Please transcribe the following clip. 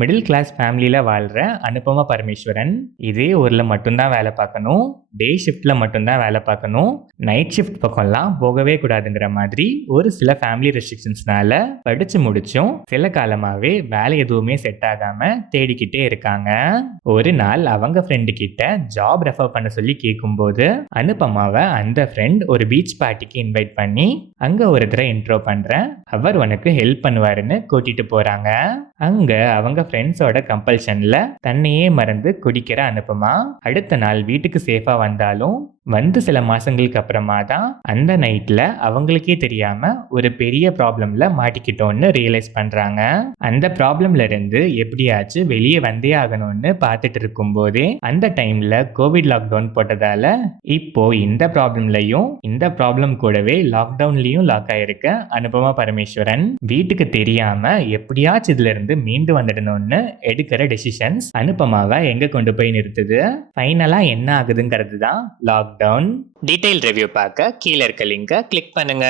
Middle class ஃபேமிலியில் வாழ்கிற அனுபமா பரமேஸ்வரன் இதே ஊரில் மட்டும்தான் வேலை பார்க்கணும், டே ஷிஃப்டில் மட்டும்தான் வேலை பார்க்கணும், நைட் ஷிஃப்ட் பக்கம்லாம் போகவே கூடாதுங்கிற மாதிரி ஒரு சில ஃபேமிலி ரெஸ்ட்ரிக்ஷன்ஸ்னால படித்து முடிச்சும் சில காலமாகவே வேலை எதுவுமே செட் ஆகாமல் தேடிக்கிட்டே இருக்காங்க. ஒரு நாள் அவங்க ஃப்ரெண்டு கிட்ட ஜாப் ரெஃபர் பண்ண சொல்லி கேட்கும்போது அனுபமாவை அந்த ஃப்ரெண்ட் ஒரு பீச் பார்ட்டிக்கு இன்வைட் பண்ணி அங்கே ஒரு தடவை இன்ட்ரோ பண்ணுறேன், அவர் உனக்கு ஹெல்ப் பண்ணுவாருன்னு கூட்டிட்டு போகிறாங்க. அங்கே அவங்க ஃப்ரெண்ட்ஸோட கம்பல்ஷனில் தன்னையே மறந்து குடிக்கிற அனுபமா அடுத்த நாள் வீட்டுக்கு சேஃபாக வந்தாலும் வந்து சில மாதங்களுக்கு அப்புறமா தான் அந்த நைட்டில் அவங்களுக்கே தெரியாமல் ஒரு பெரிய ப்ராப்ளமில் மாட்டிக்கிட்டோன்னு ரியலைஸ் பண்ணுறாங்க. அந்த ப்ராப்ளம்ல இருந்து எப்படியாச்சும் வெளியே வந்தே ஆகணும்னு பார்த்துட்டு இருக்கும்போதே அந்த டைமில் கோவிட் லாக்டவுன் போட்டதால இப்போ இந்த ப்ராப்ளம்லையும் இந்த ப்ராப்ளம் கூடவே லாக்டவுன்லையும் லாக் ஆயிருக்க அனுபமா பரமேஸ்வரன் வீட்டுக்கு தெரியாமல் எப்படியாச்சும் இதுல இருந்து மீண்டு வந்துடணும்னு எடுக்கிற டெசிஷன்ஸ் அனுபமாவை எங்கே கொண்டு போய் நிறுத்துது, ஃபைனலாக என்ன ஆகுதுங்கிறது தான் லாக்டவுன். டீடைல் ரிவ்யூ பார்க்க கீழே இருக்க லிங்கை கிளிக் பண்ணுங்க.